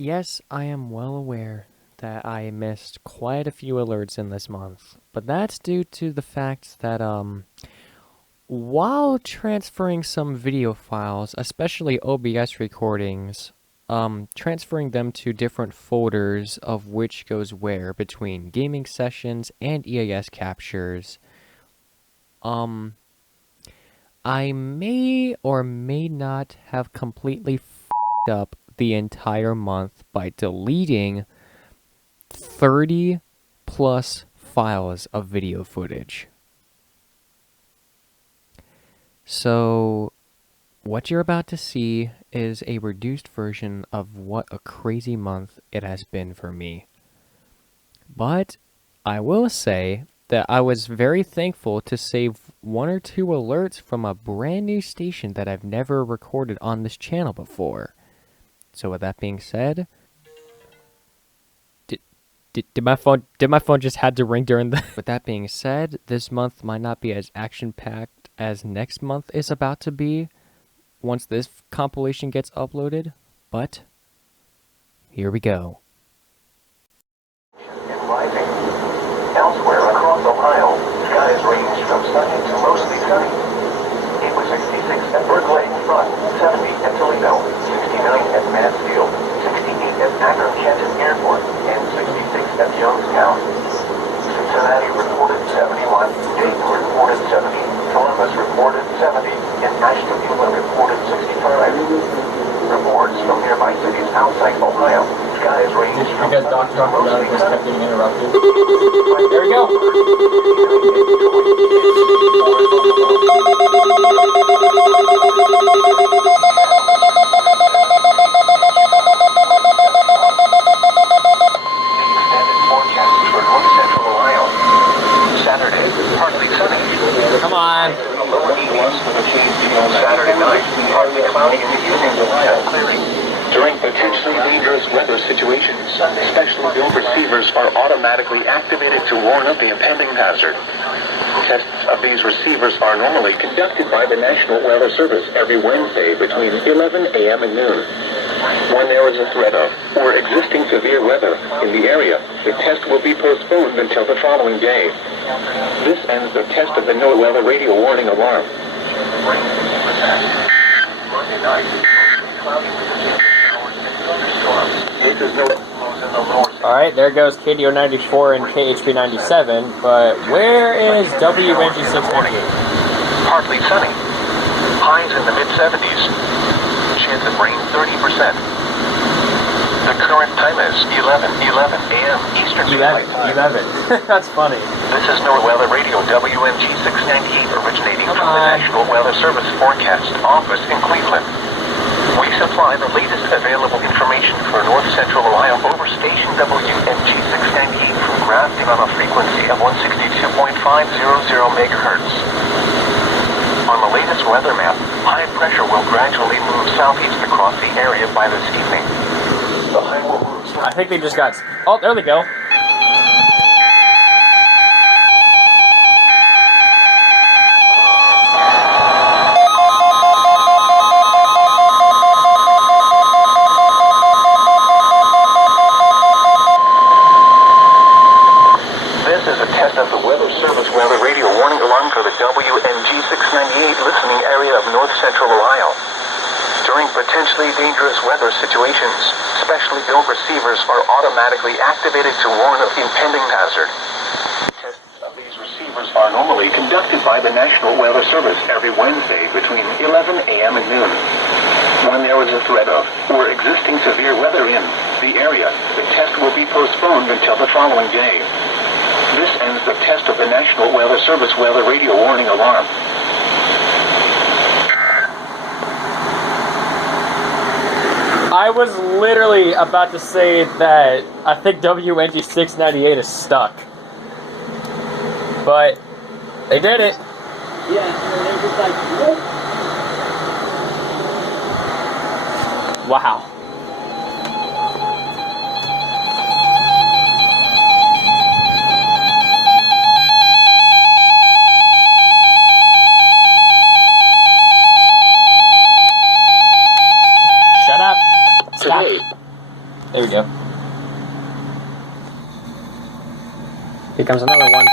Yes, I am well aware that I missed quite a few alerts in this month, but that's due to the fact that, while transferring some video files, especially OBS recordings, transferring them to different folders of which goes where between gaming sessions and EAS captures, I may or may not have completely f***ed up the entire month by deleting 30 plus files of video footage. So, what you're about to see is a reduced version of what a crazy month it has been for me. But I will say that I was very thankful to save one or two alerts from a brand new station that I've never recorded on this channel before. So with that being said, did my phone just had to ring during the With that being said, this month might not be as action-packed as next month is about to be once this compilation gets uploaded, but here we go. Elsewhere across Ohio, skies range from sunny to mostly sunny. It was 66 at Berkeley Front, 70 at Toledo, 69 at Mansfield, 68 at Akron-Kenton Airport, and 66 at Youngstown. Cincinnati reported 71, Dayton reported 70, Columbus reported 70, and Ashtabula reported 65. Reports from nearby cities outside Ohio, skies range from because Doc talked about it, just kept getting interrupted. There we go. Saturday, partly sunny. Come on. Saturday night, partly cloudy in the evening, and clearing. During potentially dangerous weather situations, specially built receivers are automatically activated to warn of the impending hazard. Tests of these receivers are normally conducted by the National Weather Service every Wednesday between 11 a.m. and noon. When there is a threat of or existing severe weather in the area, the test will be postponed until the following day. This ends the test of the NOAA weather radio warning alarm. Monday night, cloudy with showers and thunderstorms. This is no lows in the lower. Alright, there goes KDO94 and KHP97, but where is WNG698? Partly sunny. Highs in the mid-70s. Chance of rain 30%. The current time is 11 a.m. Eastern Daylight Time. 11. That's funny. This is NOAA Weather Radio WNG 698 originating from the National Weather Service Forecast Office in Cleveland. We supply the latest available information for North Central Ohio over station WNG 698 from Grafton on a frequency of 162.500 megahertz. On the latest weather map, high pressure will gradually move southeast across the area by this evening. The high will move south. I think they just got... Oh, there they go. This is a test of the Weather Service weather radio warning alarm for the WNG 698 listening area of North Central Ohio. During potentially dangerous weather situations, specially built receivers are automatically activated to warn of impending hazard. Tests of these receivers are normally conducted by the National Weather Service every Wednesday between 11 a.m. and noon. When there is a threat of or existing severe weather in the area, the test will be postponed until the following day. This ends the test of the National Weather Service weather radio warning alarm. I was literally about to say that I think WNG 698 is stuck. But they did it. Yeah, and they're just like, what? Wow. There we go. Here comes another one.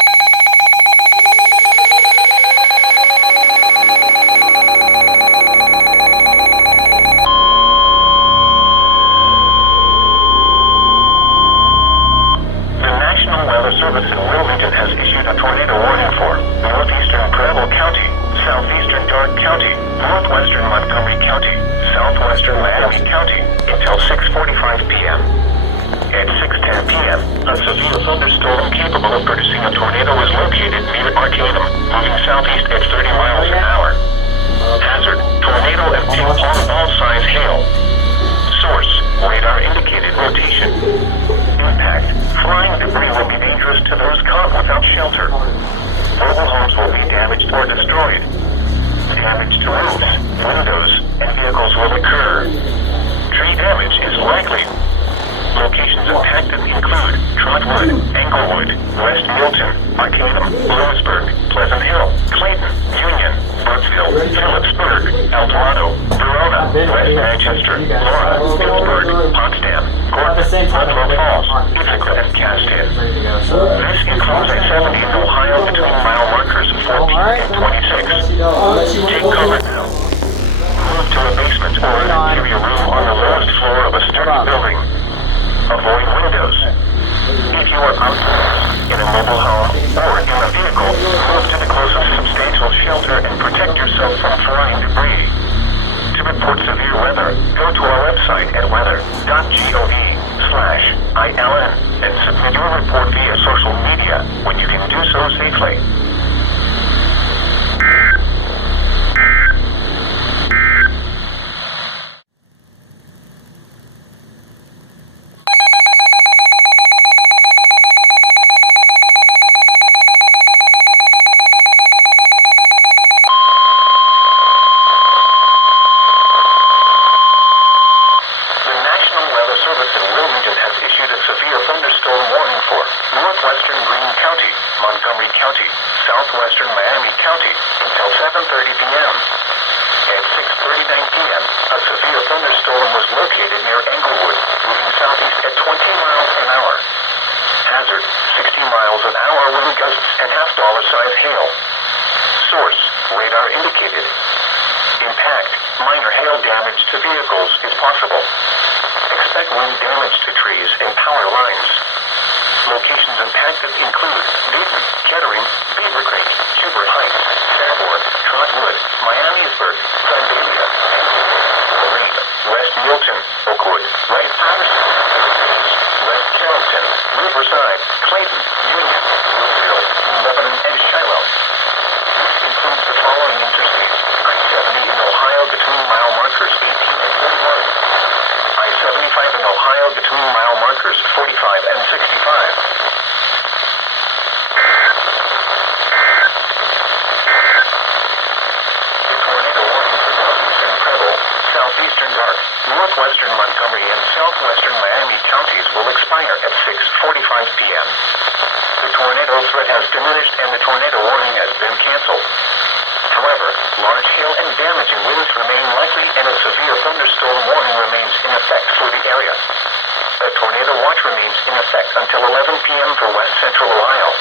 The National Weather Service in Will Region has issued a tornado warning for northeastern Preble County, southeastern Darke County, northwestern Montgomery County, southwestern Miami County until 6:45 p.m. At 6:10 p.m., a severe thunderstorm capable of producing a tornado is located near Arcanum, moving southeast at 30 miles an hour. Hazard: tornado and ping-pong ball size hail. Source: radar indicated rotation. Impact: flying debris will be dangerous to those caught without shelter. Mobile homes will be damaged or destroyed. Damage to roofs, windows, and vehicles will occur. Tree damage is likely. Locations impacted include Trotwood, Englewood, West Milton, Arcanum, Lewisburg, Pleasant Hill, Clayton, Union, Brooksville, Phillipsburg, El Dorado, Verona, West Manchester, Laura, Pittsburgh, Potsdam, Gordon, Ludlow Falls, Ithaca, and Caston. This includes I-70 in Ohio between mile markers 14 and 26. Take cover now. Move to a basement or an interior room on the lowest floor of a sturdy building. Avoid windows. If you are outdoors, in a mobile home, or in a vehicle, move to the closest substantial shelter and protect yourself from flying debris. To report severe weather, go to our website at weather.gov/ILN and submit your report via social media when you can do so safely. Northwestern Greene County, Montgomery County, southwestern Miami County until 7:30 p.m. At 6:39 p.m., a severe thunderstorm was located near Englewood, moving southeast at 20 miles an hour. Hazard: 60 miles an hour wind gusts and half-dollar size hail. Source: radar indicated. Impact: minor hail damage to vehicles is possible. Expect wind damage to trees and power lines. Locations impacted include Dayton, Kettering, Beaver Creek, Huber Heights, Fairborn, Trotwood, Miamisburg, Vandalia, Marine, West Milton, Oakwood, Wright Patterson, West Carrollton, Riverside, Clayton, Union, Woodville, Lebanon, and Shiloh. This includes the following interstates: I-70 in Ohio between mile markers 18 and 41. I-75 in Ohio between mile markers 45 and 65. The tornado warning for northeastern Preble, southeastern Darke, northwestern Montgomery, and southwestern Miami counties will expire at 6:45 p.m. The tornado threat has diminished and the tornado warning has been canceled. However, large hail and damaging winds remain likely and a severe thunderstorm warning remains in effect for the area. A tornado watch remains in effect until 11 p.m. for west central Ohio.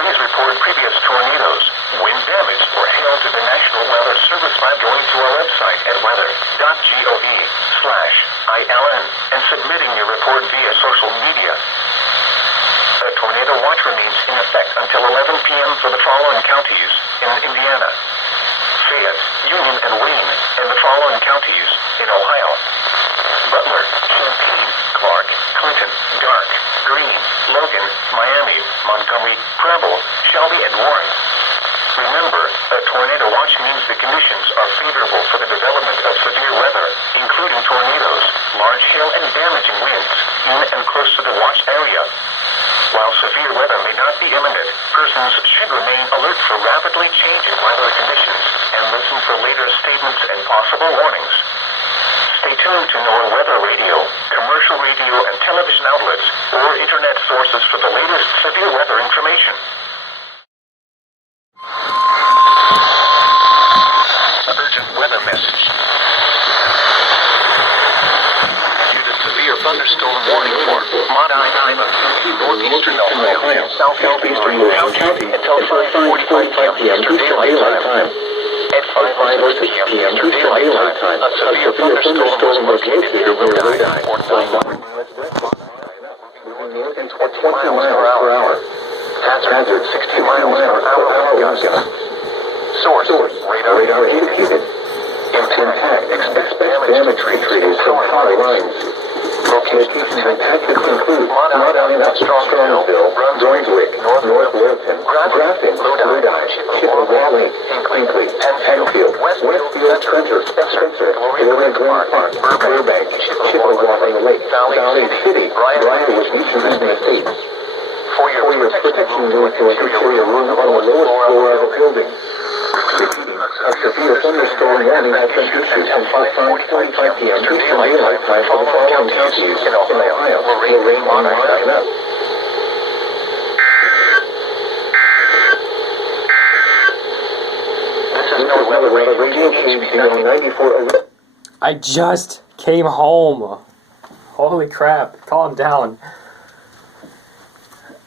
Please report previous tornadoes, wind damage, or hail to the National Weather Service by going to our website at weather.gov/ILN and submitting your report via social media. A tornado watch remains in effect until 11 p.m. for the following counties in Indiana: Fayette, Union, and Wayne, and the following counties in Ohio: Butler, Champaign, Clark, Clinton, Darke, Greene, Logan, Miami, Montgomery, Preble, Shelby, and Warren. Remember, a tornado watch means the conditions are favorable for the development of severe weather, including tornadoes, large hail, and damaging winds, in and close to the watch area. While severe weather may not be imminent, persons should remain alert for rapidly changing weather conditions and listen for later statements and possible warnings. Stay tuned to NOAA Weather Radio, commercial radio and television outlets, or internet sources for the latest severe weather information. Urgent weather message. Due to severe thunderstorm warning for Maundy, northeastern Ohio, southeastern Logan County until 5:45 p.m. Eastern Daylight Time. At 5:06 p.m. Eastern Daylight Time, a severe thunderstorm was located near Maundy, or 9 moving north at 20 miles per hour. Hazard 60 miles per hour wind gusts. Source radar indicated. Impact expects damage trees from power lines. Locations impacted include Maundy, Strongsville, Brunswick, North Littleton, Grafton, Lodi, Chippewa, Hinkley, Penfield, Westfield, Trenton, Spencer, Gloria Glen Park, Burbank, Chippewa Lake, Valley City, Bryan, Washington State. For your protection, move to an interior room on the lowest floor of a building. A severe thunderstorm warning has been issued until 5:45 p.m. Eastern Daylight Time for the following counties in Ohio. Lorraine, Montana. This is no weather radio KHB 94. I just came home. Holy crap. Calm down.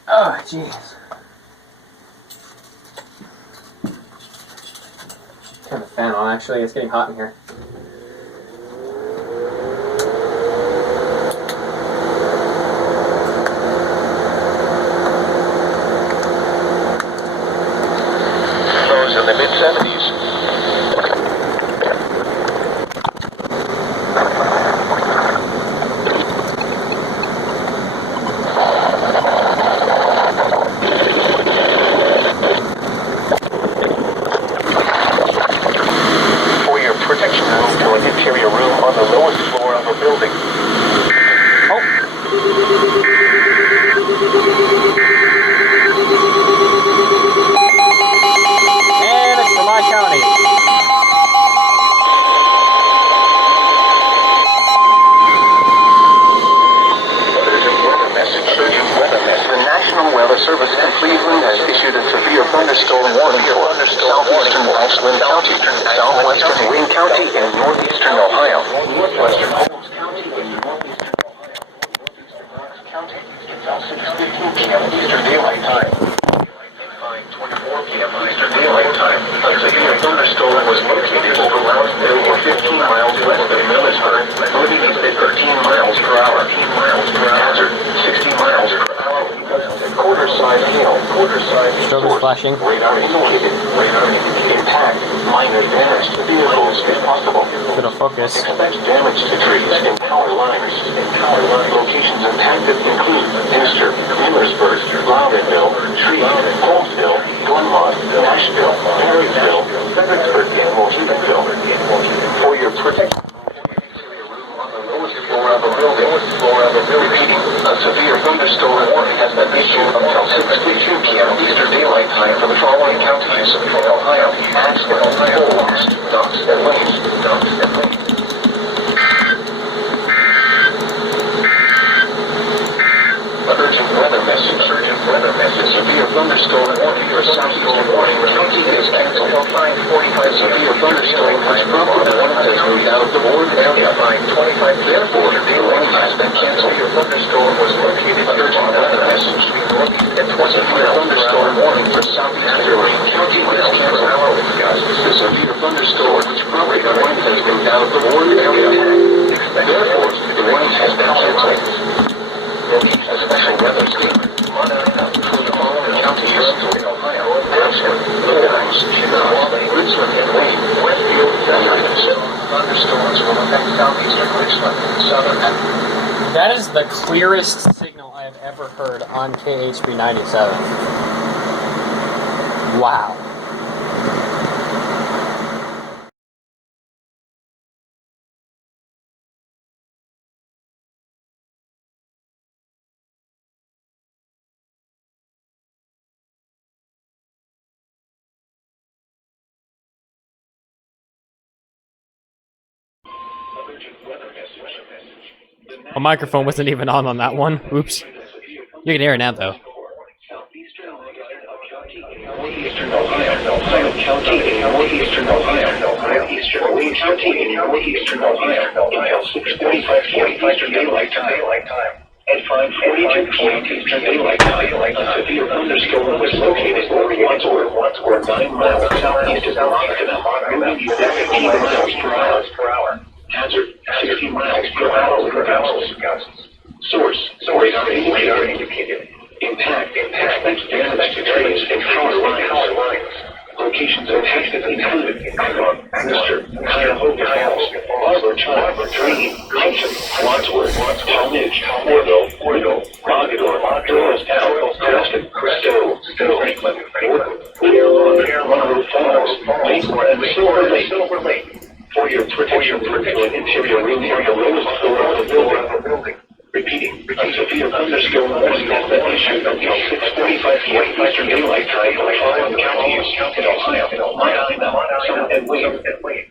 Oh, jeez. Turn the fan on, actually. It's getting hot in here. Lows in the mid-70s. Protection move to an interior room on the lowest floor of a building. And it's for my county. The National Weather Service in Cleveland has issued a severe thunderstorm warning for southeastern Ashland County, southwestern Wayne County, and northeastern Ohio. Northwestern Holmes County and northeastern Ohio. Northeastern Knox County until 6:15 p.m. Eastern Daylight Time. 5:24 p.m. Eastern Daylight Time. A severe thunderstorm was located over Lounsville or 15 miles west of Millersburg, moving east at 13 miles per hour. Hazard 60 miles per hour. Quarter-size hail. Quarter-size Strobe is flashing. Radar indicated. Impact. Minor damage to vehicles if possible. It'll focus. Expect damage to trees and power lines. Locations impacted include Dexter, Millersburg, Loudonville, Tree, Holmesville, Glenmont, Nashville, Perryville, Fredericksburg, and Moheganville. For your protection, floor of a building. Repeating, a severe thunderstorm warning has been issued until 6:15 p.m. Eastern Daylight Time for the following counties in Ohio: Ashland, Holmes, Knox, and Wayne. Urgent weather message. Severe thunderstorm warning for southeastern Warning County is canceled until 5:45. Severe thunderstorm has prompted one has moved out of the warned area by 25. Therefore, daylight has been canceled. Severe thunderstorm was located. Urgent weather message. Severe thunderstorm warning for southeastern Wayne County is canceled. The severe thunderstorm which prompted one has moved out of the warned area. Therefore, the warning has been canceled. A special weather statement for the following counties in Ohio: Ashland, Lodi, Chippewa, Richland, and Wayne. Westfield, thunderstorms will affect southeastern Richland and southern. That is the clearest signal I have ever heard on KHB 97. Wow. My microphone wasn't even on that one. Oops. You can hear it now, though. northeastern Ohio, Summit County in northeastern Ohio, northeastern Wayne County in northeastern Ohio, until 6:45 p.m. Eastern Daylight Time. At 5:42 p.m. Eastern Daylight Time, a severe thunderstorm was located over Wadsworth, 9 miles southeast of Montana, moving east at 15 miles per hour. Hazard, 60 miles per hour with gusts. Source, radar indicated. Impact, expect damage to trees and power lines. Locations impacted include Worcester, Cuyahoga Falls, Barber, Dream, Clinton, Wadsworth, Talmadge, Orville, Mogador, Doylestown, Preston, Stowe, Franklin, Fair Lawn, Monroe Falls, Lakewood, and Silver Lake. For your protection, interior room on the lowest floor of the building. Repeating, a severe thunderstorm warning has been issued until 6:45 p.m. Eastern Daylight Time for the following counties in Ohio, Montana, Summit, and Wayne.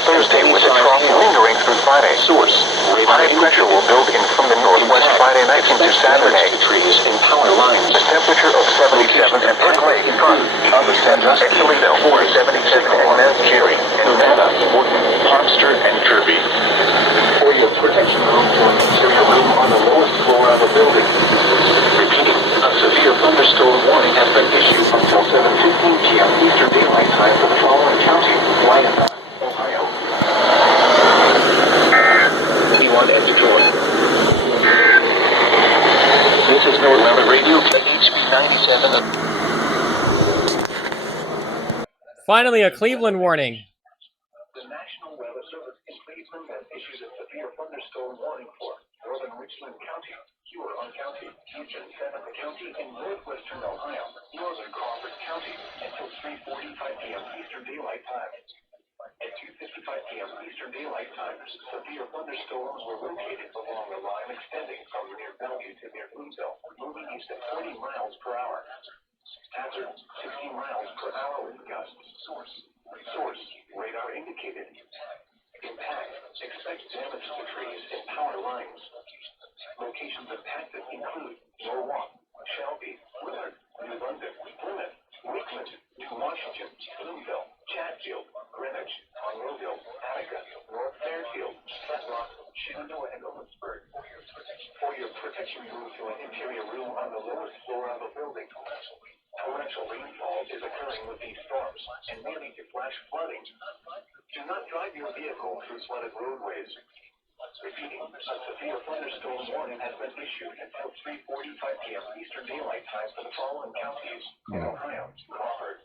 Thursday with a trough lingering through Friday. Source, high pressure will build in from the northwest Friday night into Saturday. The temperature of 77 at Berkeley, at Toledo, 76 at Mount Jerry, Nevada, Monster, and Kirby. For your protection room to an interior room on the lowest floor of a building. Repeating, a severe thunderstorm warning has been issued until 7:15 p.m. Eastern Daylight Time for the following county, Wyandotte, Ohio. P1 and Detroit. This is North Mountain Radio, HB 97. Finally, a Cleveland warning. The National Weather Service in Cleveland has issued a severe thunderstorm warning for northern Richland County, Huron County, Eugene, Seneca County, and northwestern Ohio, northern Crawford County, until 3:45 p.m. Eastern Daylight Time. At 2:55 p.m. Eastern Daylight Time, severe thunderstorms were located along a line extending from near Bellevue to near Boonville, moving east at 40 miles per hour. Hazard, 60 miles per hour wind gusts. Source, radar indicated. Impact, expect damage to trees and power lines. Locations impacted include Norwalk, Shelby, Willard, New London, Plymouth, Lakeland, New Washington, Bloomville, Chatfield, Greenwich, Monroeville, Attica, North Fairfield, Flatlock, Shenandoah, and Owensburg. For your protection, move to an interior room on the lowest floor of a building. Torrential rainfall is occurring with these storms and may lead to flash flooding. Do not drive your vehicle through flooded roadways. Repeating, a severe thunderstorm warning has been issued until 3:45 p.m. Eastern Daylight Time for the following counties in Ohio, Crawford,